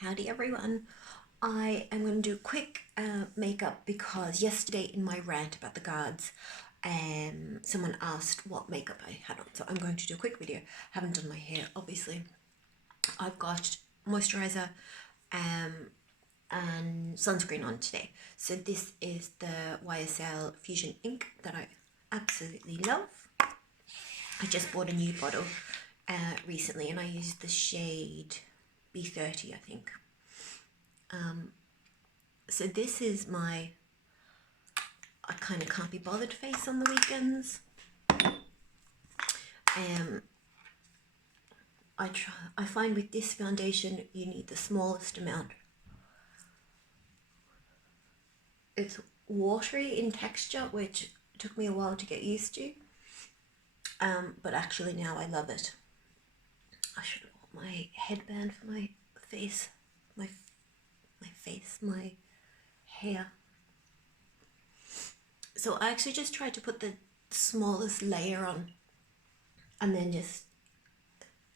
Howdy everyone. I am going to do a quick makeup because yesterday in my rant about the guards, someone asked what makeup I had on. So I'm going to do a quick video. Haven't done my hair, obviously. I've got moisturizer and sunscreen on today. So this is the YSL Fusion Ink that I absolutely love. I just bought a new bottle recently and I used the shade B30, I think. So this is my I kind of can't be bothered face on the weekends. I find with this foundation you need the smallest amount. It's watery in texture, which took me a while to get used to. But actually now I love it. I should have bought my headband for my face, my hair. So I actually just tried to put the smallest layer on and then just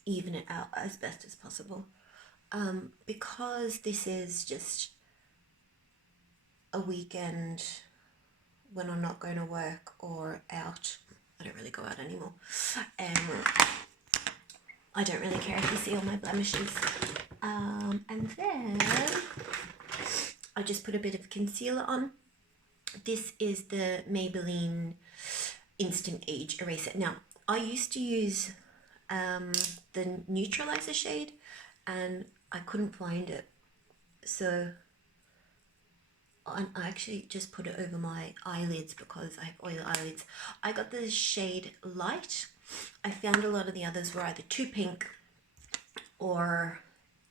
even it out as best as possible. Because this is just a weekend when I'm not going to work or out. I don't really go out anymore. I don't really care if you see all my blemishes. And then I just put a bit of concealer on. This is the Maybelline Instant Age Eraser. Now, I used to use the neutralizer shade and I couldn't find it. So I actually just put it over my eyelids because I have oily eyelids. I got the shade Light. I found a lot of the others were either too pink or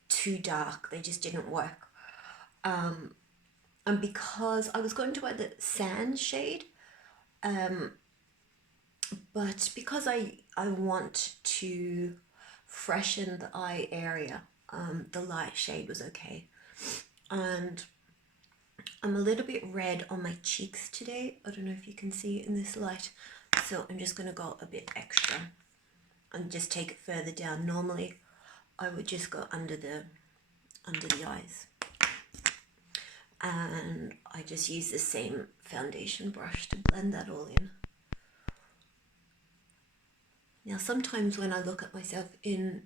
too dark. They just didn't work. And because I was going to buy the Sand shade, but because I want to freshen the eye area, the light shade was okay. And I'm a little bit red on my cheeks today. I don't know if you can see it in this light. So I'm just going to go a bit extra and just take it further down. Normally I would just go under the eyes. And I just use the same foundation brush to blend that all in. Now sometimes when I look at myself in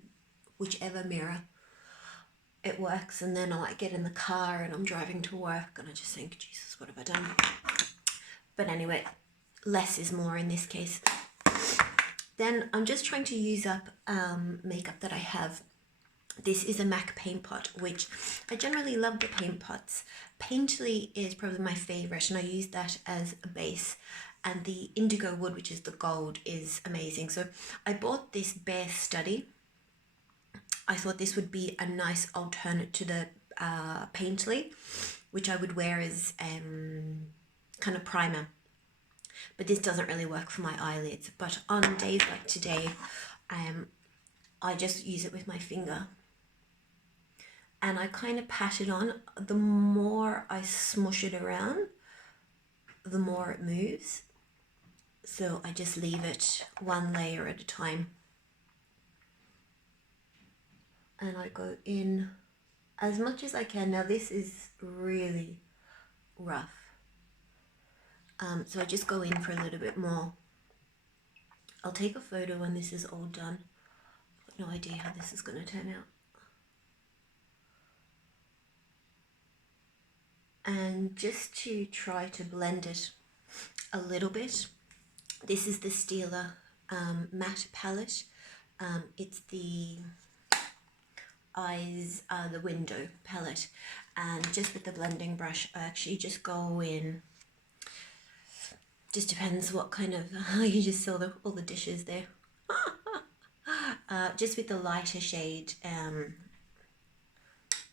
whichever mirror, it works, and then I might get in the car and I'm driving to work and I just think, Jesus, what have I done? But anyway, less is more in this case. Then I'm just trying to use up makeup that I have. This is a MAC paint pot, which I generally love the paint pots. Painterly is probably my favorite and I use that as a base. And the indigo wood, which is the gold, is amazing. So I bought this Bare Study. I thought this would be a nice alternate to the Painterly, which I would wear as kind of primer. But this doesn't really work for my eyelids. But on days like today, I just use it with my finger. And I kind of pat it on. The more I smush it around, the more it moves. So I just leave it one layer at a time. And I go in as much as I can. Now this is really rough. So I just go in for a little bit more. I'll take a photo when this is all done. I've got no idea how this is going to turn out. And just to try to blend it a little bit, this is the Stila matte palette. It's the Eyes the Window palette, and just with the blending brush I actually just go in, just depends what kind of you just saw all the dishes there. Just with the lighter shade,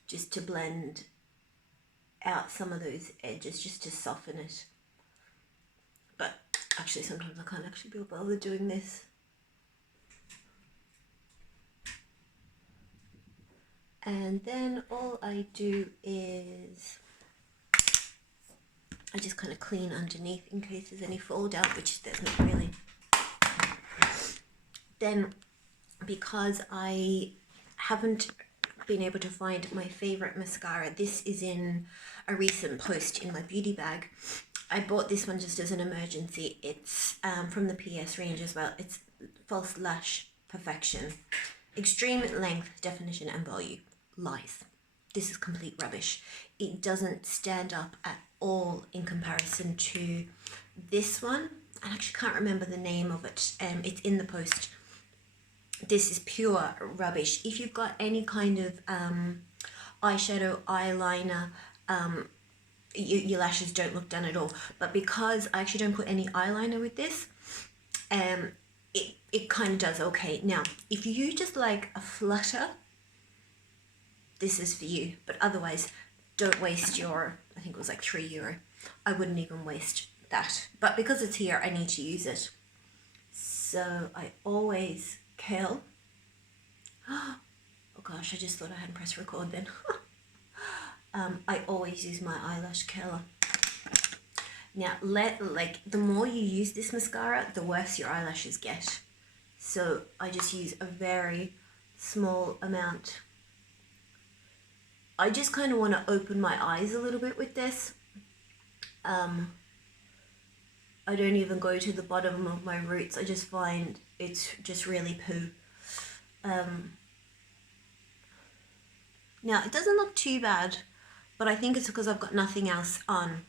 just to blend out some of those edges, just to soften it. But actually sometimes I can't actually be bothered doing this. And then all I do is I just kind of clean underneath in case there's any fold out, which there's not really. Then because I haven't been able to find my favorite mascara. This is in a recent post in my beauty bag. I bought this one just as an emergency. It's from the PS range as well. It's False Lash Perfection. Extreme length, definition and volume. Lies. This is complete rubbish. It doesn't stand up at all in comparison to this one. I actually can't remember the name of it. It's in the post. This is pure rubbish. If you've got any kind of eyeshadow, eyeliner, your lashes don't look done at all. But because I actually don't put any eyeliner with this, it kind of does okay. Now, if you just like a flutter, this is for you. But otherwise, don't waste your, I think it was like €3. I wouldn't even waste that. But because it's here, I need to use it. So I always curl. Oh gosh, I just thought I hadn't pressed record then. I always use my eyelash curler. Now, the more you use this mascara, the worse your eyelashes get. So I just use a very small amount. I just kind of want to open my eyes a little bit with this. I don't even go to the bottom of my roots. I just find it's just really poo. Now, it doesn't look too bad, but I think it's because I've got nothing else on.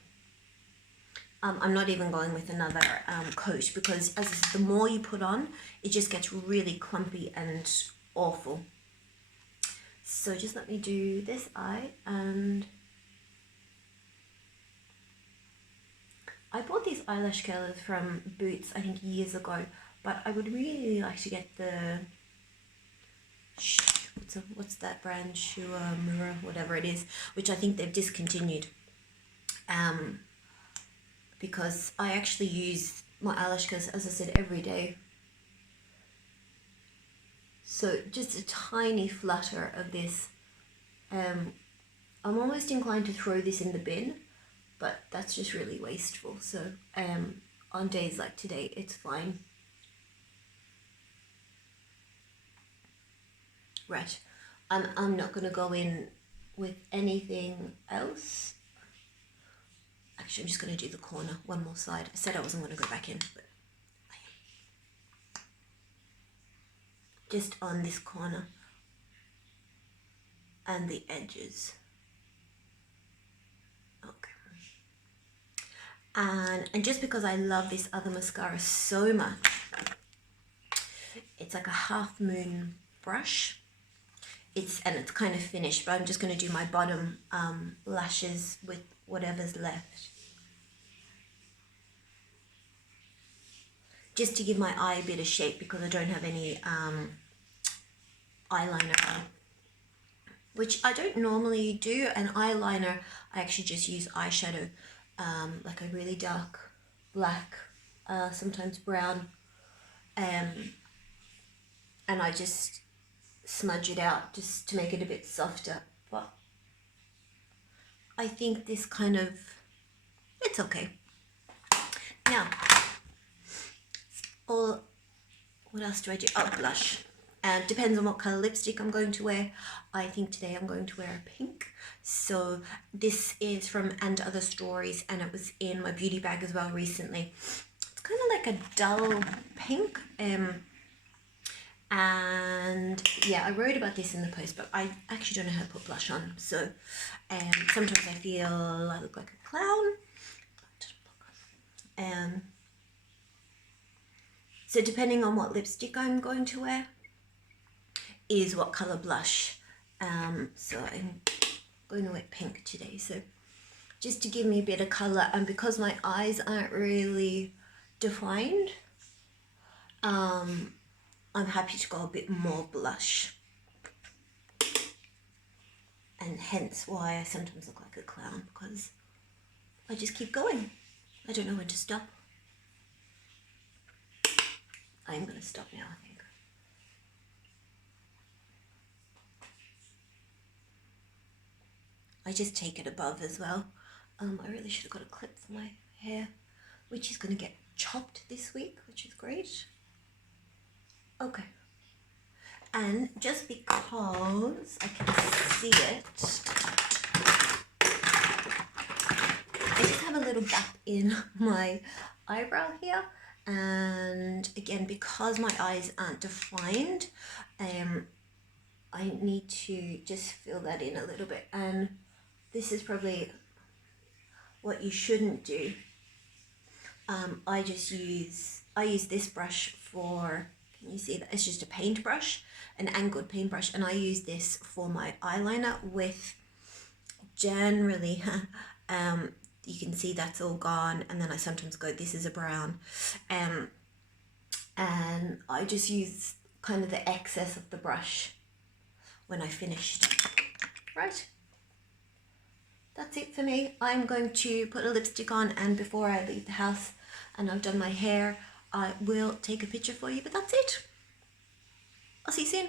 I'm not even going with another coat because as I said, the more you put on, it just gets really clumpy and awful. So just let me do this eye, and I bought these eyelash curlers from Boots, I think years ago, but I would really like to get the, what's that brand, Shuamura, whatever it is, which I think they've discontinued. Because I actually use my eyelash curlers, as I said, every day. So just a tiny flutter of this. I'm almost inclined to throw this in the bin, but that's just really wasteful. So on days like today, it's fine. Right, I'm not going to go in with anything else. Actually, I'm just going to do the corner, one more side. I said I wasn't going to go back in, but I am. Just on this corner and the edges. Okay. And just because I love this other mascara so much, it's like a Half Moon brush. It's kind of finished, but I'm just going to do my bottom lashes with whatever's left. Just to give my eye a bit of shape because I don't have any eyeliner on. Which I don't normally do. An eyeliner, I actually just use eyeshadow, like a really dark black, sometimes brown, and I just smudge it out just to make it a bit softer. But I think this kind of, it's okay. Now, what else do I do? Oh, blush. And depends on what colour lipstick I'm going to wear. I think today I'm going to wear a pink. So this is from And Other Stories, and it was in my beauty bag as well recently. It's kind of like a dull pink. And yeah, I wrote about this in the post, but I actually don't know how to put blush on. So sometimes I feel I look like a clown. So depending on what lipstick I'm going to wear is what colour blush. So I'm going to wear pink today. So just to give me a bit of colour, and because my eyes aren't really defined, I'm happy to go a bit more blush. And hence why I sometimes look like a clown, because I just keep going. I don't know when to stop. I'm going to stop now, I think. I just take it above as well. I really should have got a clip for my hair, which is going to get chopped this week, which is great. Okay. And just because I can see it, I just have a little gap in my eyebrow here. And again, because my eyes aren't defined, I need to just fill that in a little bit. And this is probably what you shouldn't do. I use this brush for, can you see that? It's just a paintbrush, an angled paintbrush, and I use this for my eyeliner with generally, you can see that's all gone, and then I sometimes go, this is a brown, and I just use kind of the excess of the brush when I finished. Right, that's it for me. I'm going to put a lipstick on, and before I leave the house and I've done my hair, I will take a picture for you, but that's it. I'll see you soon.